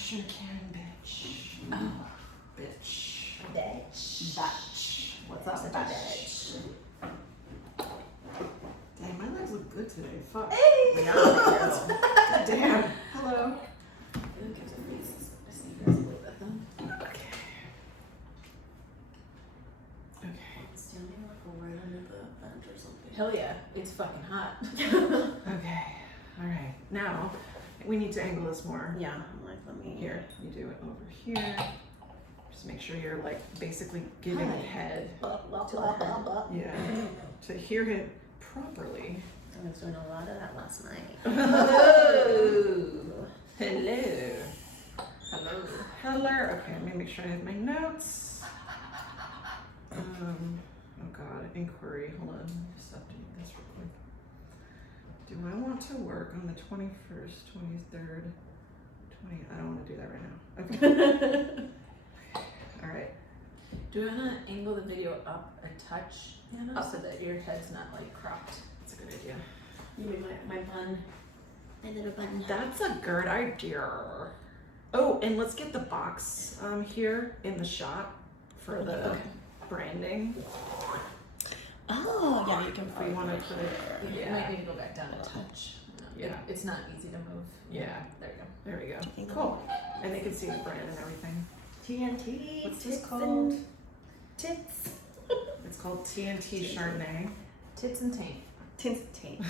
sure can, bitch. Oh, bitch. Bitch. Batch. What's up, batch? Dang, my legs look good today. Fuck. Hey! Yeah, God damn. Hello. Okay. Standing like right under the vent or something. Hell yeah, it's fucking hot. Okay. All right. Now, we need to angle this more. Yeah, I'm like, let me. Here, you do it over here. Just make sure you're like basically giving it head. To the head. Yeah. To hear it properly. I was doing a lot of that last night. Hello. Hello. Hello. Hello. Okay, let me make sure I have my notes. Oh god, inquiry. Hold on. Let me just update this real quick. Do I want to work on the 21st, 23rd, 20? I don't want to do that right now. Okay. All right. Do you want to angle the video up a touch, Anna, so that your head's not like cropped? That's a good idea. You mean my bun? My little bun. That's a good idea. Oh, and let's get the box here in the shot for the branding. Oh, yeah, you can If we want to put it, You might need to go back down a touch. Yeah. It's not easy to move. Yeah. There you go. There we go. Cool. And they can see the brand and everything. TNT. What's this tits called? and Tits. It's called TNT Chardonnay. Tits and taint. Tits taint.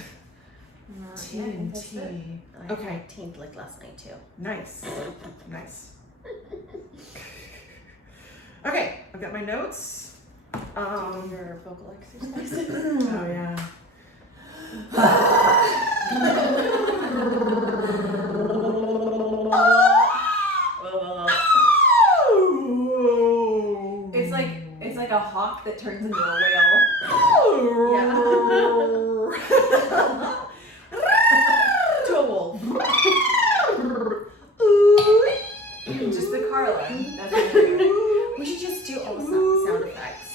TNT. I Okay. had taint like last night too. Nice. Nice. Okay, I've got my notes. Your vocal exercises. Oh yeah. It's like a hawk that turns into a whale. Yeah. To a wolf. Just the car alarm. That's what we're doing. We should just do all the sound effects.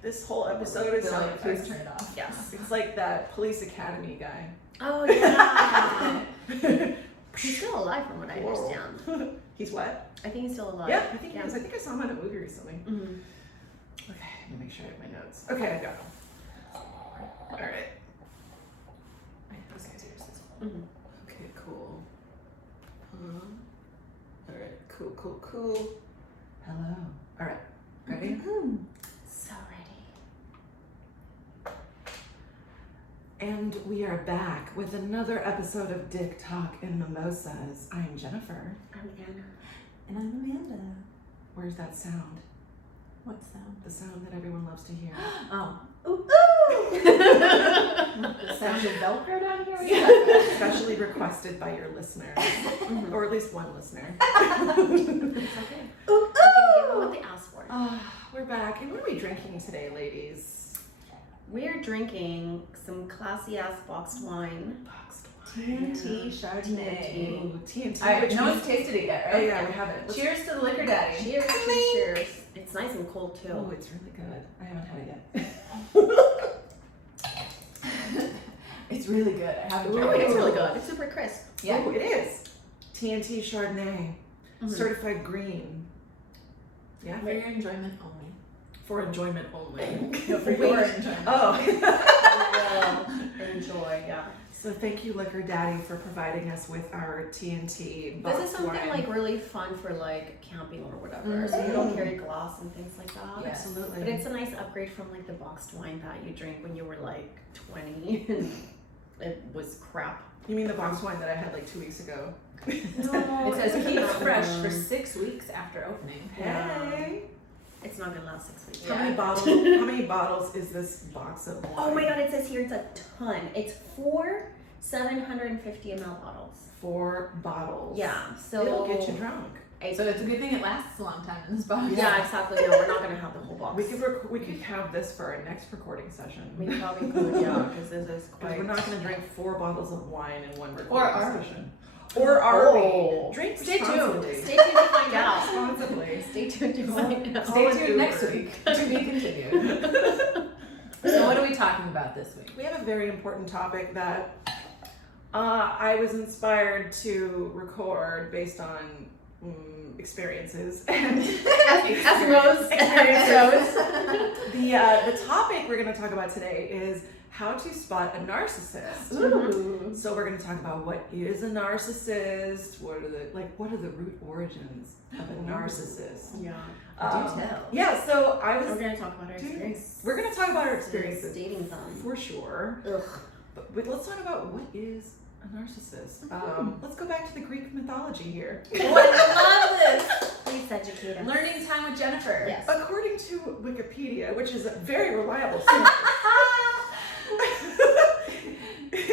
This whole episode is sound Please effects. turn it off. Yes. It's like that Police Academy guy. Oh yeah. He's still alive from what I understand. He's what? I think he's still alive. Yeah, I think he is. I think I saw him in a movie recently. Mm-hmm. Okay, let me make sure I have my notes. Okay, I got them. All right. Mm-hmm. Okay, cool. All right, cool. Hello. All right, ready? So ready. And we are back with another episode of Dick Talk and Mimosas. I'm Jennifer. I'm Anna. And I'm Amanda. Where's that sound? What sound? The sound that everyone loves to hear. Oh. Ooh. The sound of Velcro down here? Especially requested by your listeners, or at least one listener. It's okay. Ooh. I can give them what they asked for. We're back, and what are we drinking today, ladies? We're drinking some classy ass boxed wine. Boxed TNT Chardonnay. Ooh, TNT. All right, which no means- one's tasted it yet, Oh right? yeah, we haven't. Let's- Cheers to the liquor daddy. Cheers. Cheers. It's nice and cold too. Oh, it's really good. I haven't had it yet. It's really good. I haven't Oh, tried it's it. really good. It's super crisp. Yeah. Oh, it is. TNT Chardonnay, Mhm. certified green. Yeah, For your enjoyment only. for enjoyment only. No, for your enjoyment. Oh. Will enjoy, yeah. So thank you, Liquor Daddy, for providing us with our TNT. This is boxed something wine. like really fun for like camping or whatever. So you don't carry glass and things like that. Yes. Absolutely. But it's a nice upgrade from like the boxed wine that you drink when you were like 20 and it was crap. You mean the boxed wine that I had like 2 weeks ago? It says keeps fresh for 6 weeks after opening. Hey. It's not gonna last 6 weeks. How Yeah. many bottles? How many bottles is this box of wine? Oh my god, it says here it's a ton. It's 4 750 ml bottles. 4 bottles. Yeah, so It'll get you drunk. So it's a good thing it lasts a long time in this box. Yeah, exactly. No, we're not gonna have the whole box. We could have this for our next recording session. We probably could, yeah, because this is Because quite. we're not going to drink 4 bottles of wine in one Or recording are we? session. Or are Oh. we? Drink Stay tuned. responsibly. Stay tuned to find out. Responsibly. Stay tuned to find out. Stay All tuned in next Uber. week to be continued. So what are we talking about this week? We have a very important topic that I was inspired to record based on experiences and as most experiences. the topic we're going to talk about today is how to spot a narcissist. Ooh. So we're going to talk about what is a narcissist, what are the root origins of a narcissist. Yeah. Um, Do tell. Yeah, so We're gonna talk about our experience. we're going to talk about our experiences Dating them. for sure. Ugh. But let's talk about what is a narcissist. Let's go back to the Greek mythology here. Oh, I love this. Please educate us. Learning time with Jennifer. Yes. According to Wikipedia, which is a very reliable source,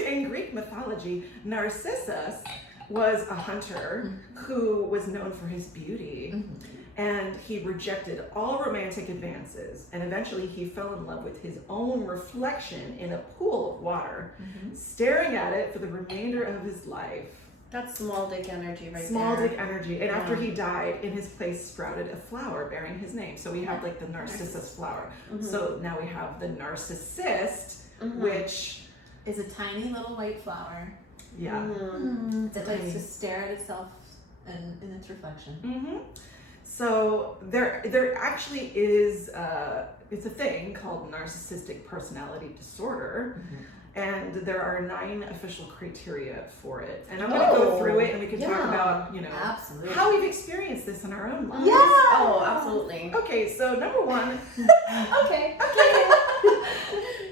in Greek mythology, Narcissus was a hunter who was known for his beauty, and he rejected all romantic advances, and eventually he fell in love with his own reflection in a pool of water, staring at it for the remainder of his life. That's small dick energy right Small there. dick energy. And after he died, in his place sprouted a flower bearing his name. So we have like the Narcissus flower. So now we have the Narcissist, which, Is a tiny little white flower yeah. that likes to stare at itself and in its reflection. So there actually is it's a thing called narcissistic personality disorder, and there are 9 official criteria for it. And I'm going to go through it, and we can talk about Absolutely. how we've experienced this in our own lives. Yeah. Oh, absolutely. Okay, so number 1. Okay.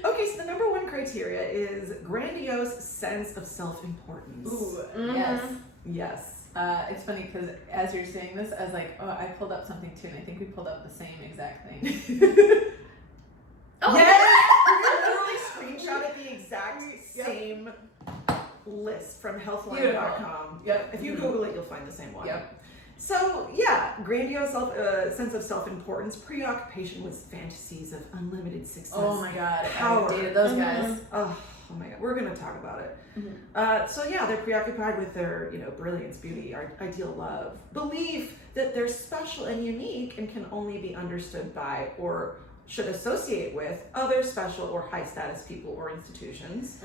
Okay, so the number 1 criteria is grandiose sense of self-importance. Ooh, Mhm. yes. Yes. It's funny because as you're saying this, I was like, oh, I pulled up something too, and I think we pulled up the same exact thing. Oh, Yes! We literally screenshotted the exact same list from healthline.com. Yep. If you Google it, you'll find the same one. Yep. So, yeah, grandiose sense of self-importance, preoccupation with fantasies of unlimited success. Oh my god, Power. I dated those guys. Oh my god, we're gonna talk about it. So yeah, they're preoccupied with their, brilliance, beauty, ideal love, belief that they're special and unique and can only be understood by or should associate with other special or high status people or institutions.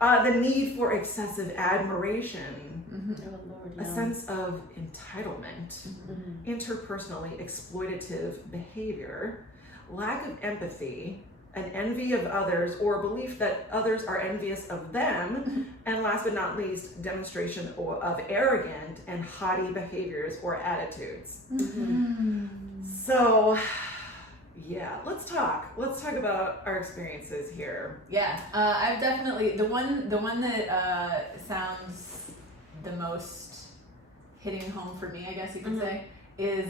The need for excessive admiration, Oh, Lord, a no. sense of entitlement, interpersonally exploitative behavior, lack of empathy, an envy of others or belief that others are envious of them, and last but not least, demonstration of arrogant and haughty behaviors or attitudes. So, yeah, let's talk about our experiences here. Yeah, I've definitely the one that sounds the most hitting home for me, I guess you could say, is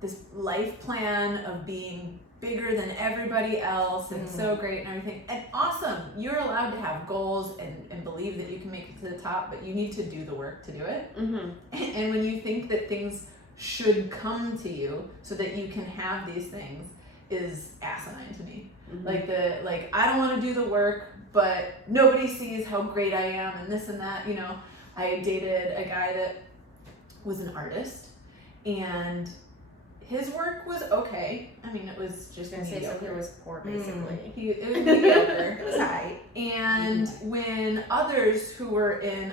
this life plan of being bigger than everybody else and so great and everything. And awesome, you're allowed to have goals and believe that you can make it to the top, but you need to do the work to do it. And when you think that things should come to you so that you can have these things is asinine to me. Like I don't want to do the work, but nobody sees how great I am and this and that. I dated a guy that was an artist, and his work was okay. I mean, it was just mediocre. It was poor, basically. It was mediocre. It was high. And when others who were in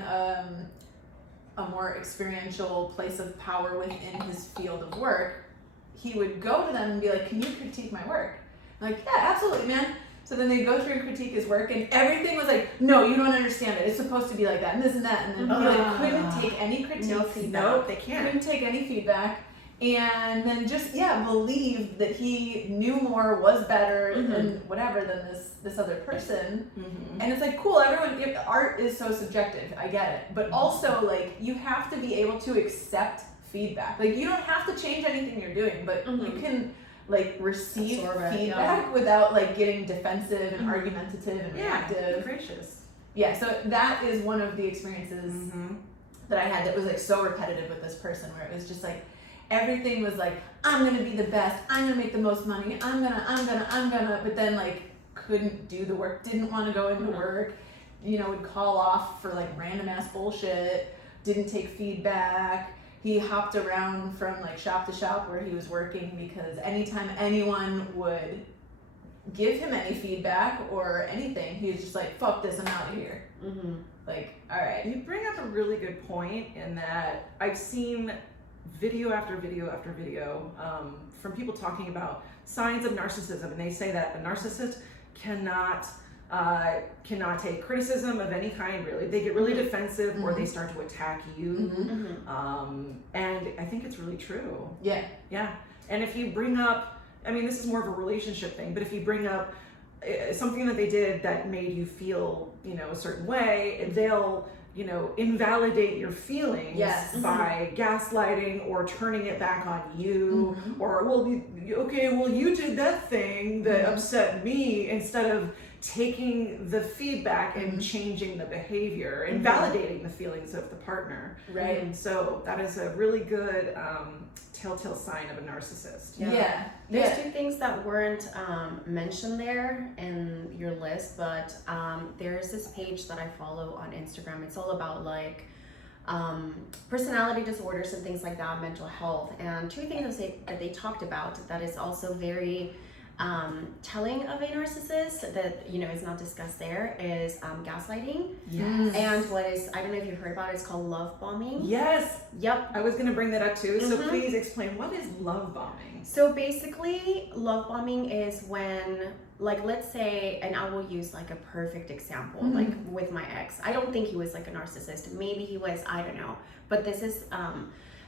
a more experiential place of power within his field of work, he would go to them and be like, can you critique my work? I'm like, yeah, absolutely, man. So then they'd go through and critique his work, and everything was like, no, you don't understand it. It's supposed to be like that, and this and that. And then he couldn't take any critique. No feedback. Nope, they can't. Couldn't take any feedback. And then just, believed that he knew more, was better, and whatever than this other person. And it's like, cool, art is so subjective, I get it. But also, you have to be able to accept feedback. You don't have to change anything you're doing, but you can, receive feedback without, getting defensive and argumentative and reactive. Gracious. Yeah, so that is one of the experiences that I had that was, so repetitive with this person, where it was just, everything was I'm gonna be the best, I'm gonna make the most money, I'm gonna, but then couldn't do the work, didn't want to go into work, would call off for random ass bullshit, didn't take feedback. He hopped around from shop to shop where he was working, because anytime anyone would give him any feedback or anything, he was just fuck this, I'm out of here. Like, all right. You bring up a really good point in that I've seen video after video after video from people talking about signs of narcissism, and they say that a narcissist cannot take criticism of any kind, really. They get really defensive, or they start to attack you. And I think it's really true. Yeah. And if you bring up, I mean, this is more of a relationship thing, but if you bring up something that they did that made you feel, a certain way, they'll, invalidate your feelings by gaslighting or turning it back on you, or, well, you did that thing that upset me, instead of taking the feedback and changing the behavior and validating the feelings of the partner. Right. So that is a really good telltale sign of a narcissist. There's two things that weren't mentioned there in your list, but there's this page that I follow on Instagram. It's all about like personality disorders and things like that, mental health. And two things that they talked about that is also very telling of a narcissist that is not discussed there is gaslighting. And what is, I don't know if you've heard about it, it's called love bombing. Yep. I was going to bring that up too. So please explain, what is love bombing? So basically, love bombing is when, like, let's say, and I will use like a perfect example, like with my ex. I don't think he was like a narcissist. Maybe he was, I don't know. But this is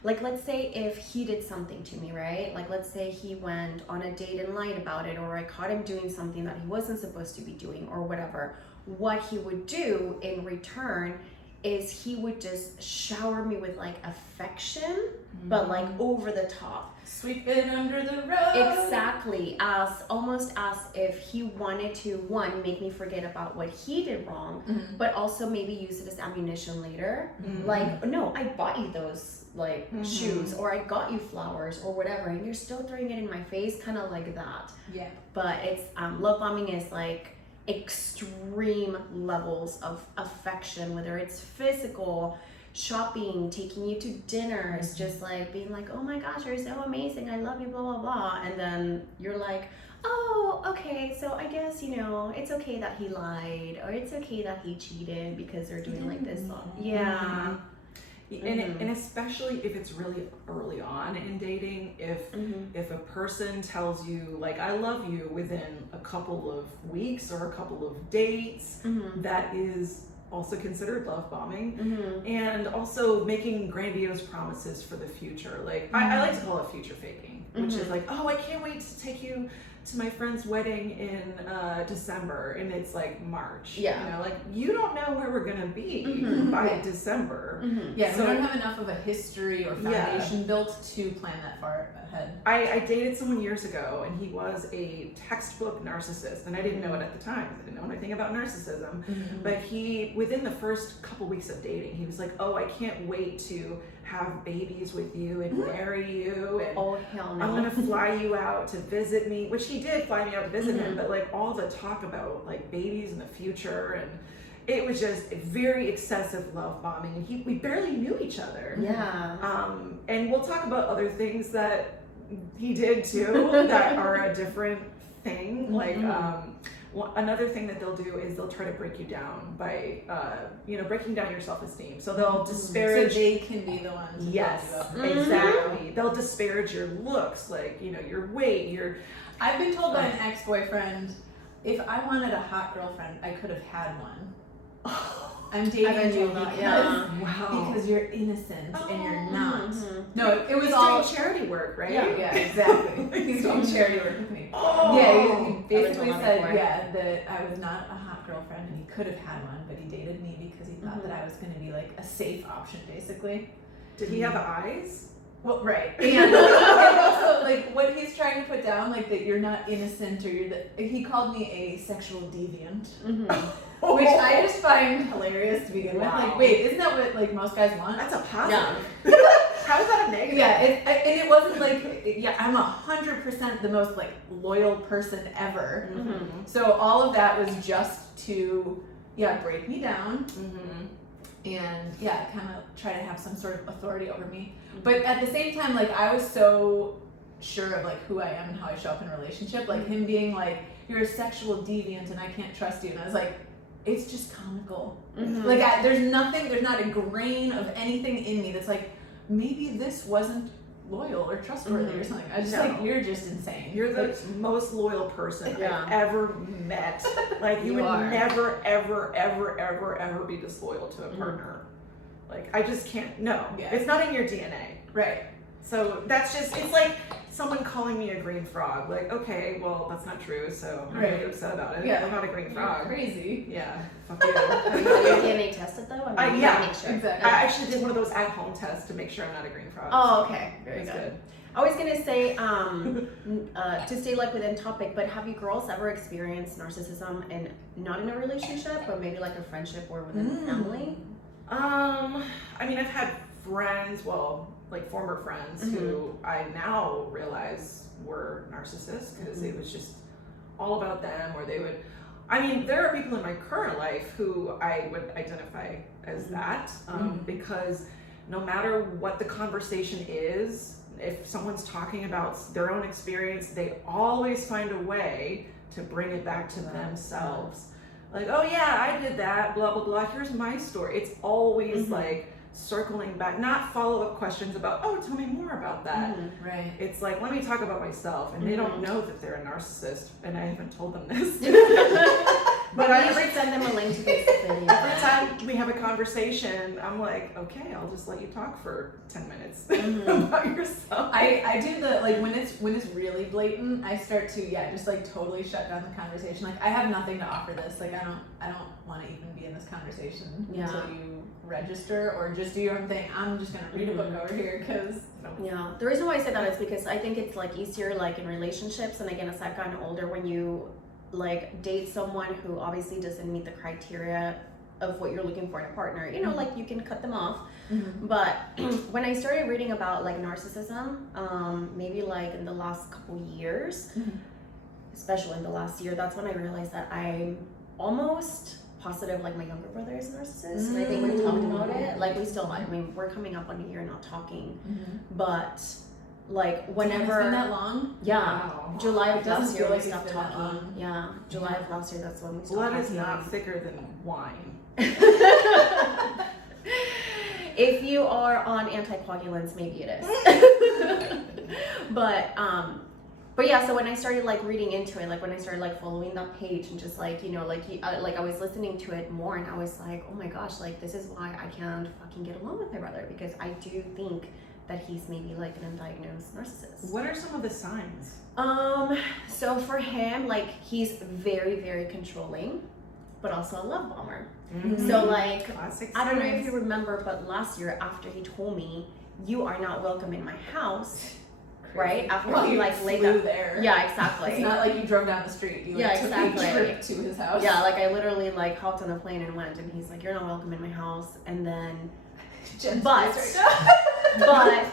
like, let's say if he did something to me, right? Like, let's say he went on a date and lied about it, or I caught him doing something that he wasn't supposed to be doing, or whatever. What he would do in return is he would just shower me with like affection, but like over the top. Sweep it under the rug. Exactly, almost as if he wanted to, one, make me forget about what he did wrong, but also maybe use it as ammunition later. Like, no, I bought you those like shoes, or I got you flowers, or whatever, and you're still throwing it in my face, kind of like that. But it's love bombing is like extreme levels of affection, whether it's physical, shopping, taking you to dinners, just like being like, oh my gosh, you're so amazing, I love you, blah blah blah, and then you're like, oh, okay, so I guess it's okay that he lied, or it's okay that he cheated because they're doing like this. And especially if it's really early on in dating, if a person tells you like, I love you, within a couple of weeks or a couple of dates, that is also considered love bombing. And also making grandiose promises for the future. Like I like to call it future faking, which is like, oh, I can't wait to take you to my friend's wedding in December, and it's like March. Like, you don't know where we're gonna be by December. So we don't have enough of a history or foundation built to plan that far ahead. I dated someone years ago, and he was a textbook narcissist, and I didn't know it at the time. I didn't know anything about narcissism. But he, within the first couple weeks of dating, he was like, oh, I can't wait to have babies with you and marry you, and oh hell no, I'm gonna fly you out to visit me, which he did fly me out to visit him, but like all the talk about like babies in the future, and it was just very excessive love bombing, and we barely knew each other. And we'll talk about other things that he did too that are a different thing. Like another thing that they'll do is they'll try to break you down by breaking down your self-esteem. So they'll disparage. So they can be the ones. Exactly. They'll disparage your looks, like your weight, I've been told by an ex-boyfriend, if I wanted a hot girlfriend, I could have had one. I'm dating you because you're innocent and you're not. No, it was He's all doing charity work, right? Yeah, exactly. He's doing charity work with me. He basically said, that I was not a hot girlfriend, and he could have had one, but he dated me because he thought that I was going to be like a safe option, basically. Did he have eyes? Well, right. And also, like, what he's trying to put down, like, that you're not innocent, or he called me a sexual deviant. Which I just find hilarious to begin with. Like, wait, isn't that what like most guys want? That's a positive. How is that a negative? And it wasn't like, I'm 100% the most like loyal person ever. So all of that was just to break me down, and kind of try to have some sort of authority over me. But at the same time, like, I was so sure of like who I am and how I show up in a relationship. Like him being like, you're a sexual deviant and I can't trust you, and I was like, it's just comical. Mhm. Like there's not a grain of anything in me that's like, maybe this wasn't loyal or trustworthy or something. I just like, you're just insane. You're the most loyal person I've ever met. Like you would are. never, ever, ever, ever, ever be disloyal to a partner. Like I just can't. No, it's not in your DNA. Right. So that's just, it's like someone calling me a green frog. Like, okay, well, that's not true, so I'm really upset about it. Yeah. I'm not a green frog. You're crazy. Yeah, fuck you. Are you DNA tested though? I mean, Yeah, make sure. Exactly. I actually did one of those at-home tests to make sure I'm not a green frog. Oh, okay. Very That's good. I was gonna say, to stay like within topic, but have you girls ever experienced narcissism and not in a relationship, but maybe like a friendship or within a family? I mean, I've had friends, like former friends who I now realize were narcissists because it was just all about them, or they would, I mean, there are people in my current life who I would identify as that, because no matter what the conversation is, if someone's talking about their own experience, they always find a way to bring it back to themselves. Like, oh yeah, I did that, blah, blah, blah, here's my story. It's always like circling back, not follow-up questions about, oh, tell me more about that. Right. It's like, let me talk about myself, and they don't know that they're a narcissist, and I haven't told them this. But I never send them a link to this video. Every time we have a conversation, I'm like, okay, I'll just let you talk for 10 minutes about yourself. I do the, like, when it's really blatant, I start to, just like totally shut down the conversation. Like, I have nothing to offer this. Like, I don't want to even be in this conversation until you register or just do your own thing. I'm just gonna read a book over here because yeah, the reason why I say that is because I think it's like easier like in relationships, and again as I've gotten older, when you like date someone who obviously doesn't meet the criteria of what you're looking for in a partner, you know, like you can cut them off. But when I started reading about like narcissism, maybe like in the last couple years, especially in the last year, that's when I realized that I'm almost positive like my younger brother is a narcissist. And I think we've talked about it. Like we still, I mean, we're coming up on a year not talking, but like whenever. It's been that long? Yeah. Wow. July of Doesn't last year feel we like it's stopped been that talking. long. Yeah, July of last year, that's when we stopped Blood talking. is not thicker than wine. If you are on anticoagulants, maybe it is. But yeah, so when I started like reading into it, like when I started like following that page and just like, you know, like I was listening to it more, and I was like, oh my gosh, like this is why I can't fucking get along with my brother, because I do think that he's maybe like an undiagnosed narcissist. What are some of the signs? So for him, like he's very, very controlling, but also a love bomber. So like, Classic I don't know signs. if you remember, but last year after he told me, you are not welcome in my house, right? After Well, he you like laid flew that. there. Yeah, exactly. It's not like you drove down the street. You Yeah, like, took a exactly. trip to his house. Yeah, like I literally like hopped on a plane and went, and he's like, you're not welcome in my house. And then, Jen's but, face right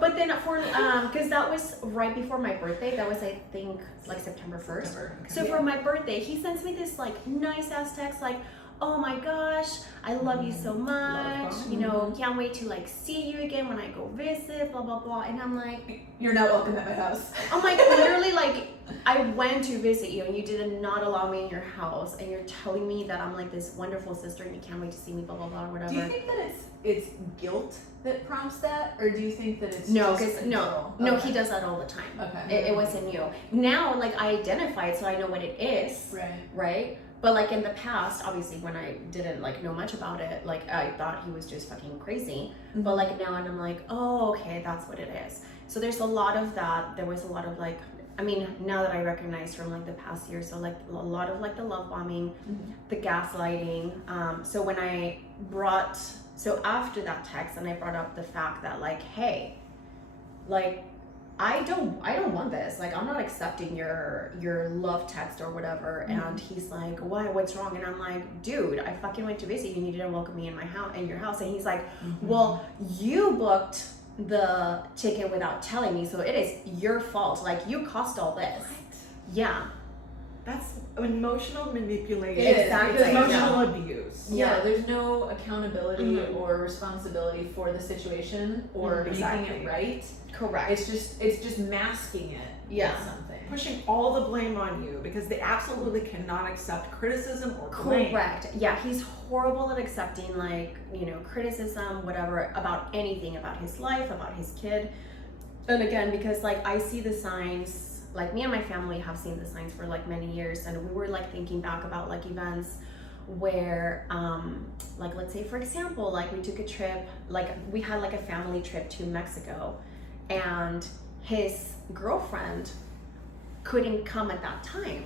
but then for, cause that was right before my birthday. That was, I think, like September 1st. September, okay. So for my birthday, he sends me this like nice ass text, like, oh my gosh, I love you so much. Love You know, can't wait to like see you again when I go visit, blah, blah, blah. And I'm like, You're not welcome at my house. I'm like, literally, like, I went to visit you and you did not allow me in your house, and you're telling me that I'm like this wonderful sister and you can't wait to see me, blah, blah, blah, or whatever. Do you think that it's guilt that prompts that, or do you think that it's No, just because no, control? no, Okay. he does that all the time. Okay. It wasn't you. Now, like, I identify it, so I know what it is, Right. right? But like in the past, obviously, when I didn't like know much about it, like I thought he was just fucking crazy. But like now, and I'm like, oh, okay, that's what it is. So there's a lot of that. There was a lot of like, I mean, now that I recognize from like the past year, so like a lot of like the love bombing, the gaslighting. So when I brought, so after that text, and I brought up the fact that like, hey, like, I don't want this. Like, I'm not accepting your love text or whatever. And he's like, why? What's wrong? And I'm like, dude, I fucking went to visit you and you didn't welcome me in my house, in your house. And he's like, well, you booked the ticket without telling me, so it is your fault. Like, you caused all this. What? Yeah. that's emotional manipulation. Exactly, It's emotional abuse. Yeah, there's no accountability Mhm. or responsibility for the situation or making Exactly. it right. Correct. It's just masking it Yeah. with something. Pushing all the blame on you because they absolutely cannot accept criticism or blame. Correct. Yeah, he's horrible at accepting like, criticism, whatever, about anything, about his life, about his kid. And again, because like I see the signs, like me and my family have seen the signs for like many years, and we were like thinking back about like events where like let's say for example, like we took a trip, like we had like a family trip to Mexico, and his girlfriend couldn't come at that time.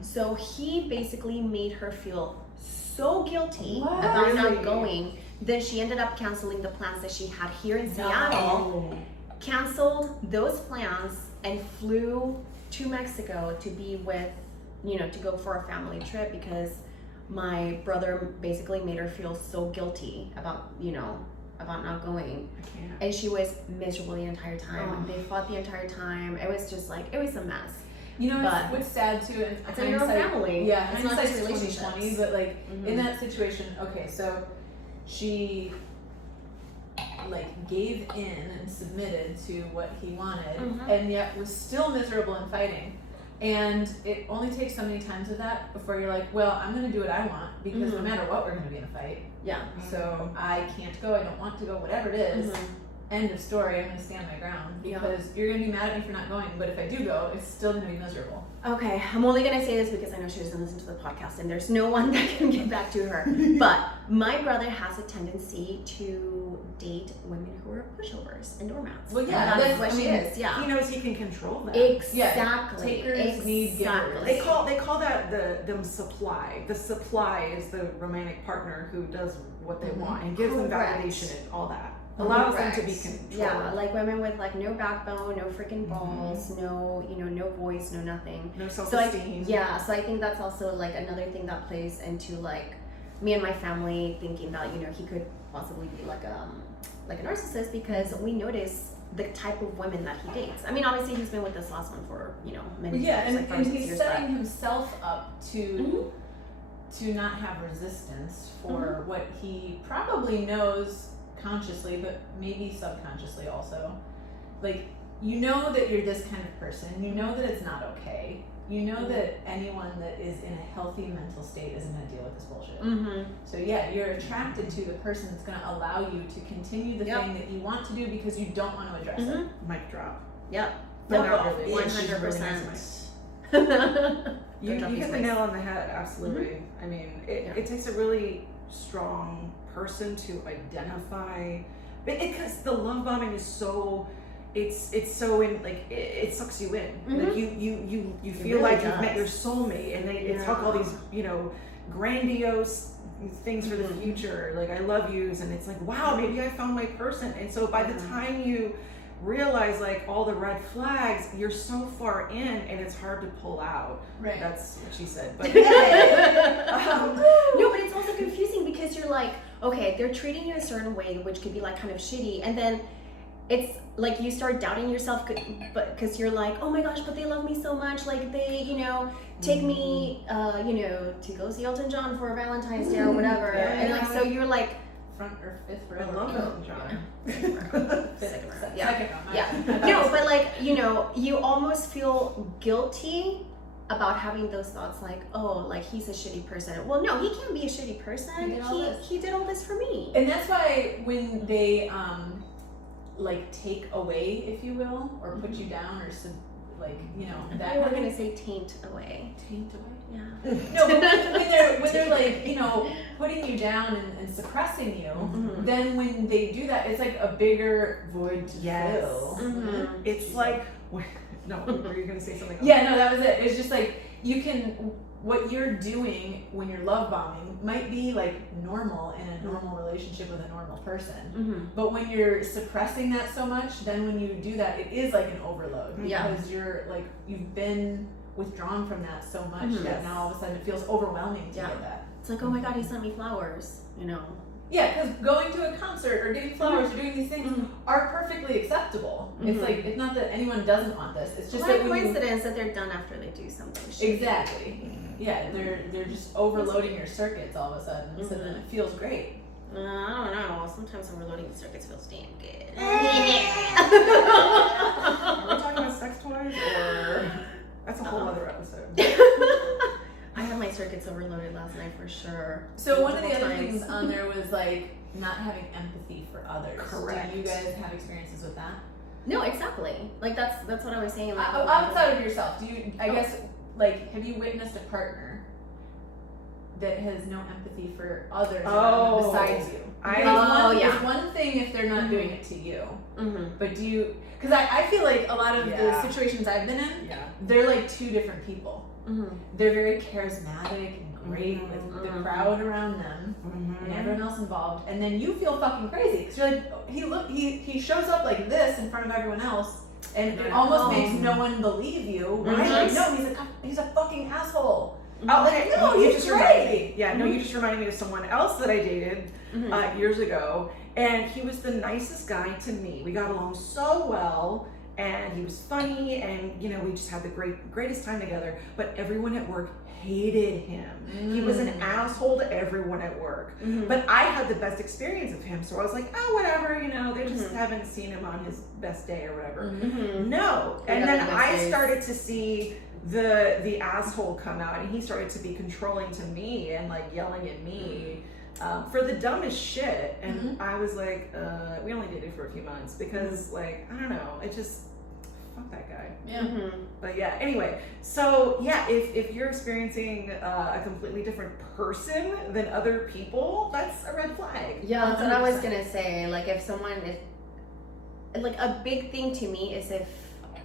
So he basically made her feel so guilty What? about Really? not going. Then she ended up canceling the plans that she had here in Seattle, canceled those plans, and flew to Mexico to be with, to go for a family trip because my brother basically made her feel so guilty about, about not going. I can't. And she was miserable the entire time. Oh. They fought the entire time. It was just like, it was a mess. You know But- what's sad too, and It's in your own family. Yeah, It's not hindsight's just relationships. 20/20, but like Mhm. in that situation, okay, so she like gave in and submitted to what he wanted, Mhm. and yet was still miserable and fighting. And it only takes so many times of that before you're like, well, I'm gonna do what I want because no Mhm. matter what, we're gonna be in a fight. Yeah. So I can't go. I don't want to go. Whatever it is. Mhm. End of story. I'm gonna stand my ground Yeah. because you're gonna be mad at me for not going. But if I do go, it's still gonna be miserable. Okay, I'm only gonna say this because I know she doesn't listen to the podcast and there's no one that can get back to her. But my brother has a tendency to date women who are pushovers and doormats. Well, yeah, And that's that's- what I she mean, is. Yeah. He knows he can control that. Exactly. takers need givers. They call that them supply. The supply is the romantic partner who does what they Mhm. want and gives them Correct. validation and all that. Allows them to be Correct. controlled. Yeah, like women with like no backbone, no freaking balls, no, no voice, no nothing. No So self-esteem. so I think that's also like another thing that plays into like me and my family thinking that he could possibly be like a narcissist because we notice the type of women that he dates. I mean, obviously he's been with this last one for many Yeah, years, like 5 or and 6 he's years. setting himself up Mhm. to not have resistance for what he probably knows consciously, but maybe subconsciously also. Like, you know that you're this kind of person. You know that it's not okay. You know that anyone that is in a healthy mental state isn't going to deal with this bullshit. Mm-hmm. So yeah, you're attracted to the person that's going to allow you to continue the Yep. thing that you want to do because you don't want to address Mhm. Mic drop. Yep. No, Fuck not off, really. bitch. She's really 100%. nice. You You hit the nail on the head, absolutely. I mean, Yeah. it takes a really strong person to identify, because the love bombing is so, it's so in, like, it sucks you in. Like you feel really like you've met does. your soulmate, and they talk all these, grandiose things for the Mhm. future, like I love yous, and it's like, wow, maybe I found my person. And so by the time you realize like all the red flags, you're so far in and it's hard to pull out. Right. That's what she said. But No, but it's also confusing because you're like, okay, they're treating you a certain way, which could be like kind of shitty, and then it's like you start doubting yourself, but because you're like, oh my gosh, but they love me so much, like they, take me, to go see Elton John for Valentine's Day or whatever, Yeah. and like so you're like, Front or fifth I row. love Elton John. Second row. Yeah. Second row. yeah, no, but like you almost feel guilty about having those thoughts, like, oh, like he's a shitty person. Well, no, he can't be a shitty person. He did all this. He did all this for me. And that's why when they like take away, if you will, or put you down, or I that thought you were kind gonna of say taint away. taint away. Yeah. No, but when they're like putting you down and suppressing you, Mhm. then when they do that, it's like a bigger void to Yes. fill. Mhm. It's like, no, were you gonna say something else? Yeah, no, that was it. It's just like what you're doing when you're love bombing might be like normal in a normal relationship with a normal person. Mm-hmm. But when you're suppressing that so much, then when you do that, it is like an overload Yeah. because you're like, you've been withdrawn from that so much Mhm. that now all of a sudden it feels overwhelming to Yeah. get that. It's like, oh my god, he sent me flowers. Yeah, because going to a concert or getting flowers or doing these things are perfectly acceptable. It's like, it's not that anyone doesn't want this. It's just What that a coincidence that they're done after they do something shitty. Exactly. Yeah, they're just overloading your circuits all of a sudden, so then it feels great. I don't know. Sometimes overloading the circuits feels damn good. Are we talking about sex toys or that's a whole other episode? I had my circuits overloaded last night for sure. So one of the Multiple other times. things on there was like not having empathy for others. Correct. Do you guys have experiences with that? No, exactly. Like that's what I was saying. Like, Outside of yourself, do you? I guess like have you witnessed a partner that has no empathy for others besides you? It's one thing if they're not doing it to you, but do you? Because I feel like a lot of the situations I've been in, they're like two different people. They're very charismatic and great with the crowd around them and everyone else involved, and then you feel fucking crazy because you're like, he shows up like this in front of everyone else, and it almost makes no one believe you. Right? Like, no, he's a fucking asshole. Oh, okay. No, you he's just great. reminded me. Yeah, no, you just reminded me of someone else that I dated years ago, and he was the nicest guy to me. We got along so well, and he was funny, and you know, we just had the greatest time together. But everyone at work hated him. He was an asshole to everyone at work. But I had the best experience of him, so I was like, oh, whatever, you know, they just haven't seen him on his best day or whatever. No, and then I started to see the asshole come out, and he started to be controlling to me and like yelling at me for the dumbest shit. And I was like, we only dated for a few months because like, I don't know, it just, fuck that guy. But yeah, anyway, so yeah, if you're experiencing a completely different person than other people, that's a red flag. Yeah, that's what I was gonna say. Like if someone is, like a big thing to me is if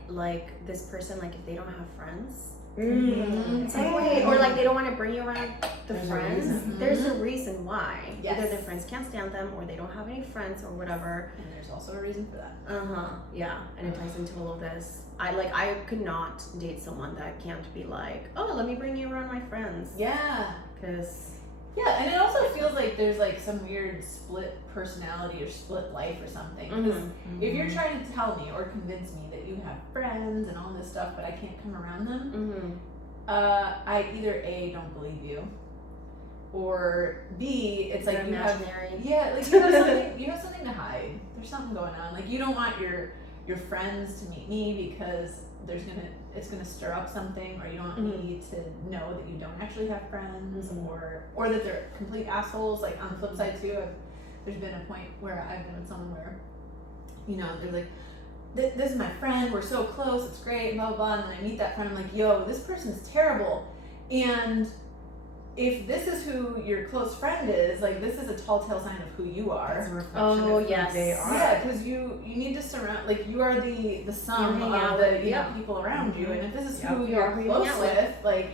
like this person, like if they don't have friends, it's like wait, or like they don't want to bring you around the friends. There's a reason why. Either their friends can't stand them, or they don't have any friends, or whatever. And there's also a reason for that. Yeah, and it ties into all of this. I could not date someone that can't be like, oh, let me bring you around my friends. Yeah. Because yeah, and it also feels like there's like some weird split personality or split life or something. Because if you're trying to tell me or convince me that you have friends and all this stuff, but I can't come around them, I either A, don't believe you, or B, it's like you have, like you have something to hide. There's something going on. Like you don't want your friends to meet me because it's gonna stir up something, or you don't want me to know that you don't actually have friends, or that they're complete assholes. Like on the flip side too, there's been a point where I've been with someone where, you know, they're like, this is my friend, we're so close, it's great, blah blah blah, and then I meet that friend, I'm like, yo, this person's terrible, and if this is who your close friend is, like this is a tall tale sign of who you are. It's a reflection of who they are. Yeah, because you need to surround, like you are the sum of the people around you, and if this is who you're close with, like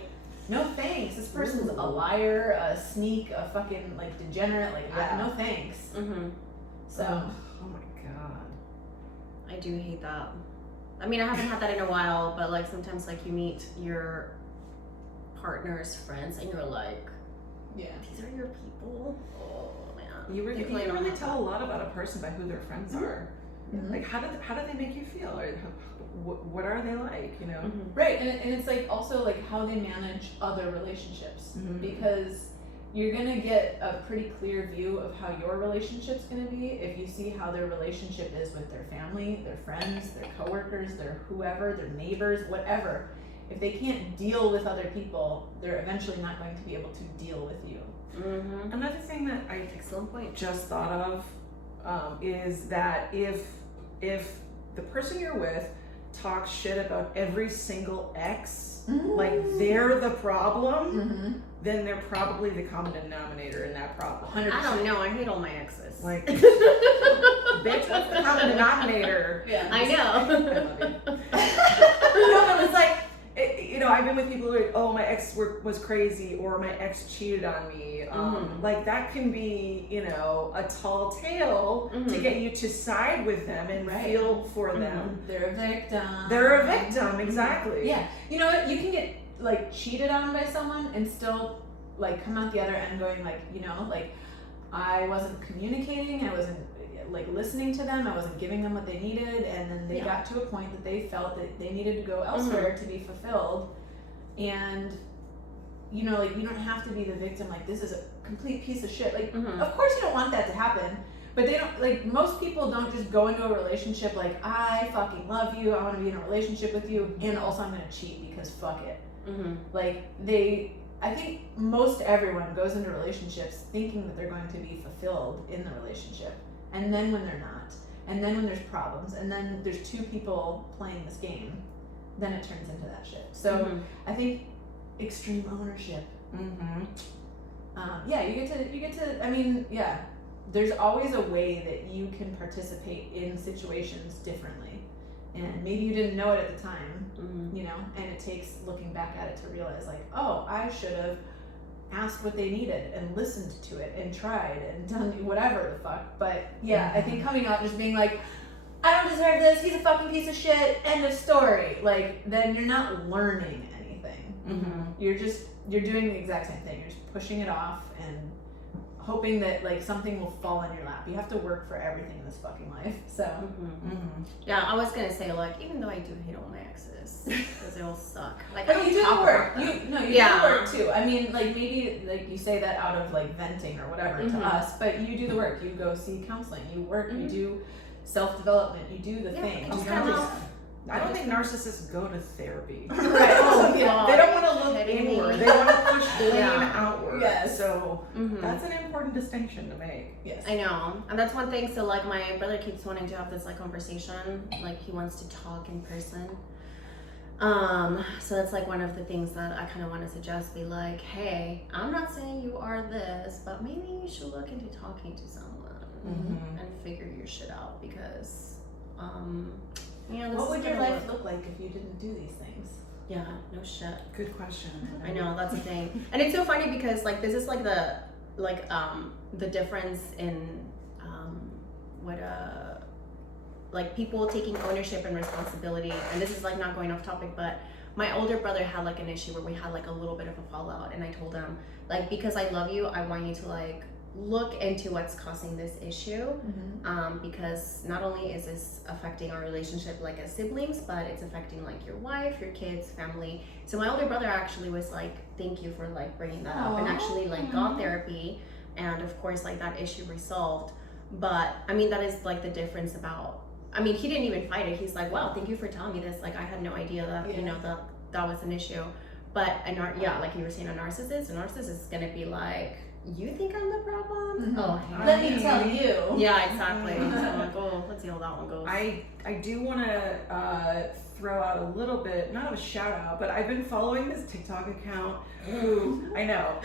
no thanks. This person's a liar, a sneak, a fucking like degenerate. Like no thanks. So. Oh my god. I do hate that. I mean, I haven't had that in a while, but like sometimes like you meet your partner's friends and you're like, these are your people. Oh man. You really tell a lot about a person by who their friends are. Like how do they make you feel, or what are they like, you know? Right, and it's like also like how they manage other relationships, because you're gonna get a pretty clear view of how your relationship's gonna be if you see how their relationship is with their family, their friends, their coworkers, their whoever, their neighbors, whatever. If they can't deal with other people, they're eventually not going to be able to deal with you. Another thing that I just thought of is that if the person you're with talks shit about every single ex, like they're the problem, then they're probably the common denominator in that problem. 100%. I don't know. I hate all my exes. Like, bitch, what's the common denominator? Yeah, I know. I love you. No, it's like, you know, I've been with people who are like, oh, my ex was crazy, or my ex cheated on me. Like that can be, you know, a tall tale to get you to side with them and feel for them. They're a victim. They're a victim, exactly. Yeah. You know what? You can get like cheated on by someone and still like come out the other end going like, you know, like I wasn't communicating, I wasn't like listening to them, I wasn't giving them what they needed, and then they got to a point that they felt that they needed to go elsewhere to be fulfilled. And you know, like, you don't have to be the victim, like, this is a complete piece of shit. Like, of course you don't want that to happen, but they don't, like, most people don't just go into a relationship like, I fucking love you, I want to be in a relationship with you, and also I'm going to cheat because fuck it. Like, I think most everyone goes into relationships thinking that they're going to be fulfilled in the relationship, and then when they're not, and then when there's problems, and then there's two people playing this game, then it turns into that shit. So I think extreme ownership. Yeah, you get to. I mean, yeah. There's always a way that you can participate in situations differently, and maybe you didn't know it at the time, you know. And it takes looking back at it to realize, like, oh, I should have asked what they needed and listened to it and tried and done whatever the fuck. But yeah, I think coming out and just being like, I don't deserve this. He's a fucking piece of shit. End of story. Like, then you're not learning anything. You're doing the exact same thing. You're just pushing it off and hoping that, like, something will fall in your lap. You have to work for everything in this fucking life. So yeah, I was gonna say, like, even though I do hate all my exes because they all suck. Like, but I you do the work. You do the work too. I mean, like, maybe like you say that out of like venting or whatever to us, but you do the work. You go see counseling. You work. You do self-development. You do the thing. I don't think narcissists go to therapy. Right. They don't want to look inward. They want to push blame outward. Yes. So that's an important distinction to make. Yes. I know. And that's one thing. So, like, my brother keeps wanting to have this, like, conversation. Like, he wants to talk in person. So that's, like, one of the things that I kind of want to suggest. Be like, hey, I'm not saying you are this, but maybe you should look into talking to someone and figure your shit out, because, yeah, this what would is your gonna life work. look like if you didn't do these things? Yeah, no shit. Good question. I know, that's the thing. And it's so funny because, like, this is like the difference in like, people taking ownership and responsibility. And this is, like, not going off topic, but my older brother had, like, an issue where we had, like, a little bit of a fallout, and I told him, like, because I love you, I want you to, like, look into what's causing this issue, because not only is this affecting our relationship, like, as siblings, but it's affecting, like, your wife, your kids, family. So my older brother actually was like, thank you for, like, bringing that up, and actually, like, got therapy, and of course, like, that issue resolved. But I mean, that is, like, the difference about, I mean, he didn't even fight it. He's like, wow, thank you for telling me this. Like, I had no idea that, you know, that was an issue. But like you were saying, a narcissist is gonna be like, you think I'm the problem? Oh, hey. Let me tell you. Yeah, exactly. So I'm like, oh, let's see how that one goes. I do want to throw out a little bit, not a shout out, but I've been following this TikTok account. Ooh, I know.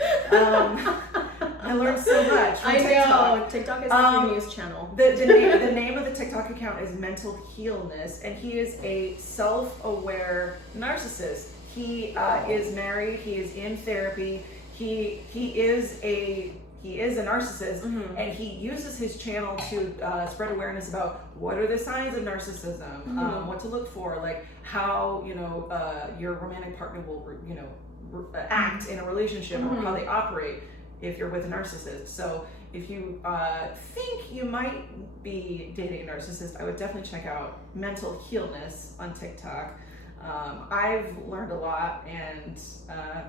I learned so much from TikTok. Know. TikTok is like your news channel. The name of the TikTok account is Mental Healness, and he is a self-aware narcissist. He is married. He is in therapy. He is a narcissist, and he uses his channel to spread awareness about what are the signs of narcissism, what to look for, like how, you know, your romantic partner will, you know, act in a relationship, or how they operate if you're with a narcissist. So if you think you might be dating a narcissist, I would definitely check out Mental Healness on TikTok. I've learned a lot, and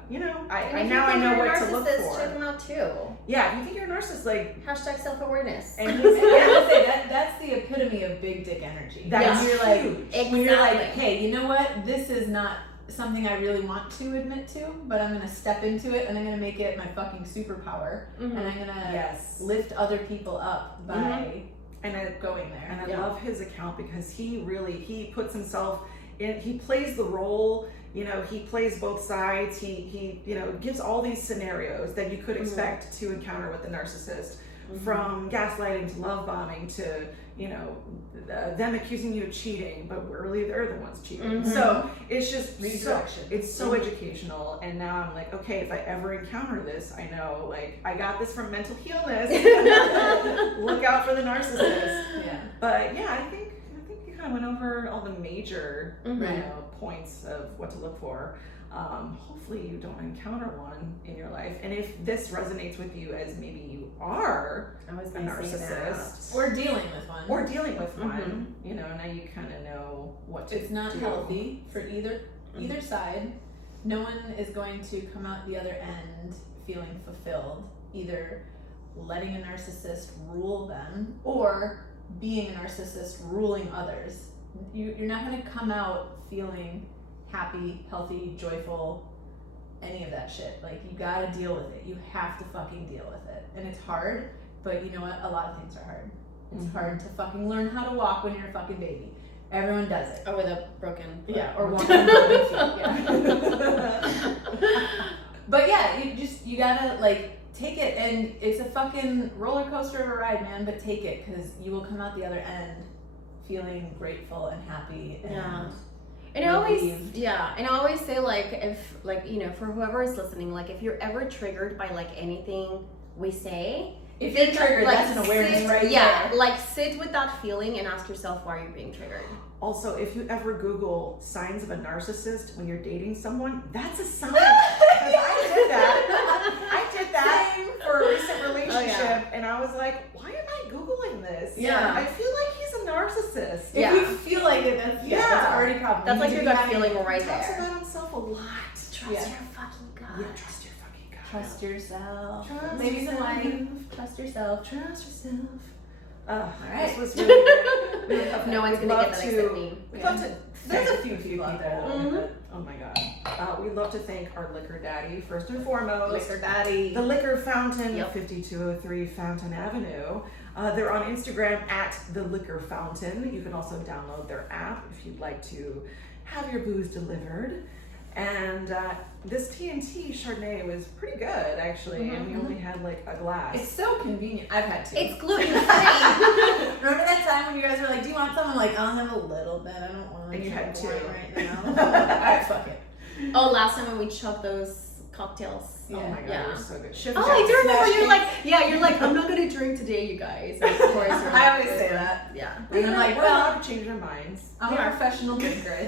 you know, I know what to look for. Check them out too. Yeah, if you think you're a narcissist, like hashtag self-awareness. And that's the epitome of big dick energy. That's when you're like, exactly. when you're like, hey, you know what? This is not something I really want to admit to, but I'm gonna step into it, and I'm gonna make it my fucking superpower, and I'm gonna lift other people up by going there. And I love his account because he puts himself in. He plays the role. You know, he plays both sides. He you know, gives all these scenarios that you could expect to encounter with the narcissist, from gaslighting to love bombing to, you know, them accusing you of cheating, but really they're the ones cheating. So it's just redirection. It's so educational. And now I'm like, okay, if I ever encounter this, I know, like, I got this from Mental Healness. Look out for the narcissist. Yeah. But yeah, I think you kind of went over all the major you know, points of what to look for. Hopefully you don't encounter one in your life. And if this resonates with you as maybe you are I was a gonna say that. narcissist Or dealing with one. or dealing with one, you know, now you kind of know what to It's not do. healthy for either side. No one is going to come out the other end feeling fulfilled, either letting a narcissist rule them or being a narcissist ruling others. You're not going to come out feeling happy, healthy, joyful, any of that shit. Like, you gotta deal with it. You have to fucking deal with it. And it's hard, but you know what? A lot of things are hard. It's hard to fucking learn how to walk when you're a fucking baby. Everyone does it. Or with a broken foot. Yeah, or walking on broken feet. Yeah. But yeah, you gotta like take it, and it's a fucking roller coaster of a ride, man. But take it, because you will come out the other end feeling grateful and happy. And And I always, relieved. and I always say, like, if, like, you know, for whoever is listening, like, if you're ever triggered by, like, anything we say, If you're triggered, like, that's an awareness sit, right yeah, there. like, sit with that feeling and ask yourself why you're being triggered. Also, if you ever Google signs of a narcissist when you're dating someone, that's a sign. Yeah. I did that. I did that for a recent relationship, and I was like, why am I Googling this? Yeah. I feel like he's a narcissist. If you feel like it, that's that's already a problem. That's You like need your to be gut having- feeling right He talks there. about himself a lot. Trust Yeah. your fucking gut. Yeah, trust your fucking gut. Trust yourself. Trust Ladies in yourself. life, trust yourself. Trust yourself. right. This was really good. No one's We'd gonna love get that to- except me. We'd love to. There's a thank few people out there. Mhm. Oh my god. We'd love to thank our liquor daddy first and foremost. Liquor daddy. The Liquor Fountain, Yep. 5203 Fountain Avenue. They're on Instagram at The Liquor Fountain. You can also download their app if you'd like to have your booze delivered. And this TNT Chardonnay was pretty good, actually, and we only had like a glass. It's so convenient. I've had two. It's gluten free. Remember that time when you guys were like, "Do you want some?" I'm like, "I'll have a little bit. I don't want to." And you had two. right now. Alright, fuck it. Oh, last time when we chugged those cocktails. Oh my god, Yeah. they were so good. Oh, I do remember you're like, you're like, I'm not gonna drink today, you guys. And of course, you're like, I always say that. Yeah. And I'm like, we're well, allowed to change our minds. I'm Yeah. a professional drinker.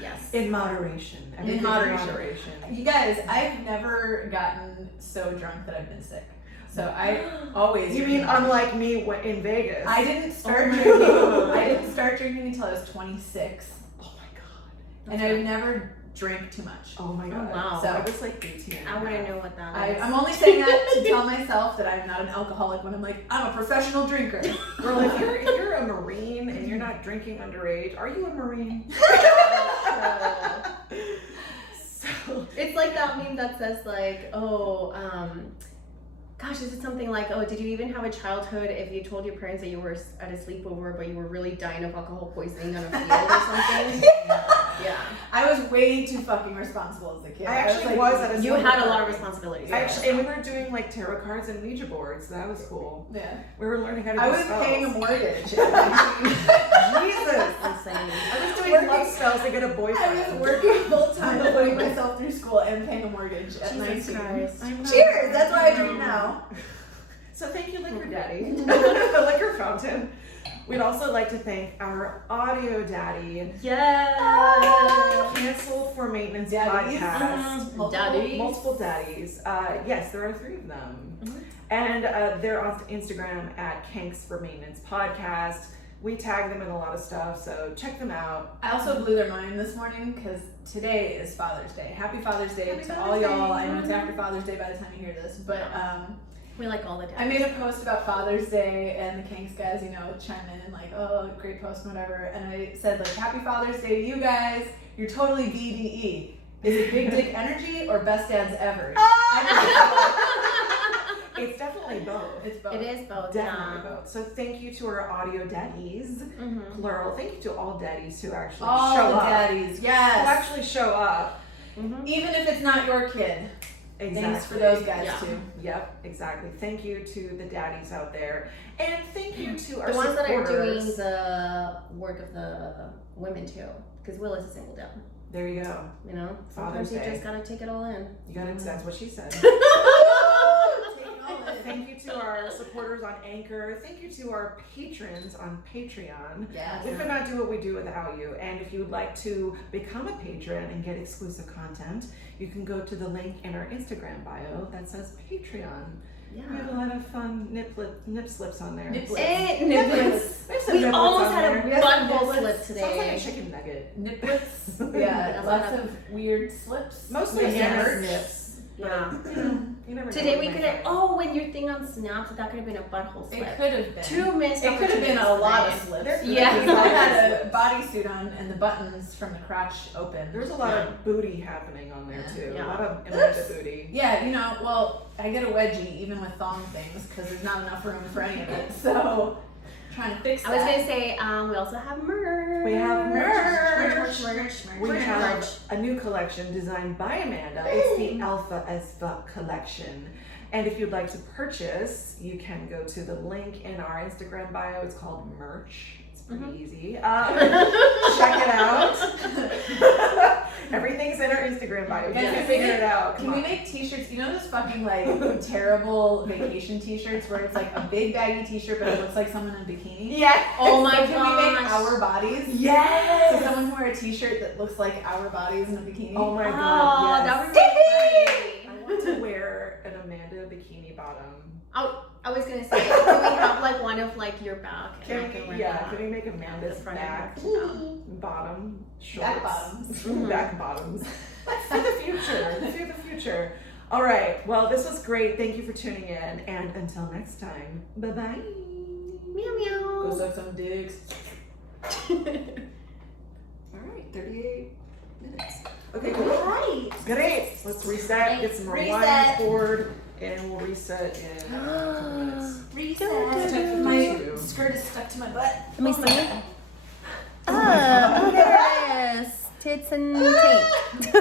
Yes. In moderation. Everything moderation. You guys, I've never gotten so drunk that I've been sick. So I always. You mean unlike me in Vegas? I didn't start Oh my drinking. God. I didn't start drinking until I was 26, Oh my god. and I've never drank too much. Oh my god. wow. So I was like 18. I want to know what that is. I'm only saying that to tell myself that I'm not an alcoholic when I'm like, I'm a professional drinker. Girl, if you're a Marine and you're not drinking underage, are you a Marine? So It's like that meme that says like, oh, gosh, is it something like, oh, did you even have a childhood if you told your parents that you were at a sleepover but you were really dying of alcohol poisoning on a field or something? Yeah. I was way too fucking responsible as a kid. I actually was was at a You had a sleepover. lot of responsibilities. Actually, and we were doing like tarot cards and Ouija boards. So that was cool. Yeah. We were learning how to do I was spells. paying a mortgage. Jesus. Insane. I was doing Working- love spells to get a boyfriend. I was working full time, putting myself through school and paying a mortgage at Jesus 19. Christ. I know. Cheers! That's why I drink now. So thank you, Liquor Daddy, the Liquor Fountain. We'd also like to thank our audio daddy, Yes. Cancel for Maintenance Daddies. podcast. Daddies. Multiple daddies. Yes, there are 3 of them. Mhm. And they're on Instagram at Kanks for Maintenance Podcast. We tag them in a lot of stuff, so check them out. I also blew their mind this morning because today is Father's Day. Happy Father's Day Happy to Father's all y'all. Day. I know it's after Father's Day by the time you hear this, but We like all the dads. I made a post about Father's Day, and the Kinks guys, you know, chime in and like, oh, great post and whatever. And I said like, Happy Father's Day to you guys. You're totally BDE. Is it big dick energy or best dads ever? It's definitely both. It's both. It is both. Definitely Yeah. both. So thank you to our audio daddies, Mm-hmm. plural. Thank you to all daddies who actually All show the up. daddies, Who yes. actually show up. Mm-hmm. Even if it's not your kid. Exactly. Thanks for those guys Yeah. too. Yep, exactly. Thank you to the daddies out there. And thank you to our The ones that are doing supporters. the work of the women too, because Will is a single dad. There you go. You know, Father's sometimes you Day. just gotta take it all in. You got it. That's what she said. Take it Thank you to our supporters on Anchor. Thank you to our patrons on Patreon. Yes. We could not do what we do without you. And if you would like to become a patron and get exclusive content, you can go to the link in our Instagram bio that says Patreon. Yeah. We have a lot of fun nip slips on there. Nip slips. Niblets. There's some We niblets almost on had there. a We have some butthole niblets. slip Sounds like a today. chicken nugget. Niblets. Yeah, That's lots what of weird slips. Mostly Yes. Anna's nips. Yeah. But, you know, you never know Today what we might could have. find. Oh, when your thing on Snap, that could have been a butthole It slip. could have been. 2 missed. It could have been a lot of opportunities slips. Yeah. Because I had a bodysuit on and the buttons from the crotch open. There's a lot of booty happening on there too. Yeah. A lot of Amanda booty. Yeah, you know, well, I get a wedgie even with thong things because there's not enough room for any of it. So, trying to fix that. I was gonna say, we also have merch. We have merch. Merch. We have a new collection designed by Amanda. It's the Alpha as Fuck collection. And if you'd like to purchase, you can go to the link in our Instagram bio. It's called merch. It's pretty easy. Check it out. Everything's in our Instagram bio. You Guys, can figure it out. Can we make t-shirts? You know those fucking like terrible vacation t-shirts where it's like a big baggy t-shirt but it looks like someone in a bikini? Yeah. Oh my So can we make gosh. our bodies? Yes. So someone can wear a t-shirt that looks like our bodies in a bikini? Oh my Oh, god. that would Yes. be I want to wear an Amanda bikini bottom. I was gonna say, can we have like one of like your back? and I Can wear we, yeah, that. can we make Amanda's The front back and bottom shorts? Back bottoms. Back bottoms. For the future. For the future. All right. Well, this was great. Thank you for tuning in. And until next time, bye-bye. Meow meow. Go suck some dicks. All right. 38 minutes. Okay, cool. Right. Great. Let's reset. Get some rewind Reset. cord. And we'll reset in a couple minutes. Reset. My skirt is stuck to my butt. Let me Oh my see. God. Oh, there it is. Tits and tape.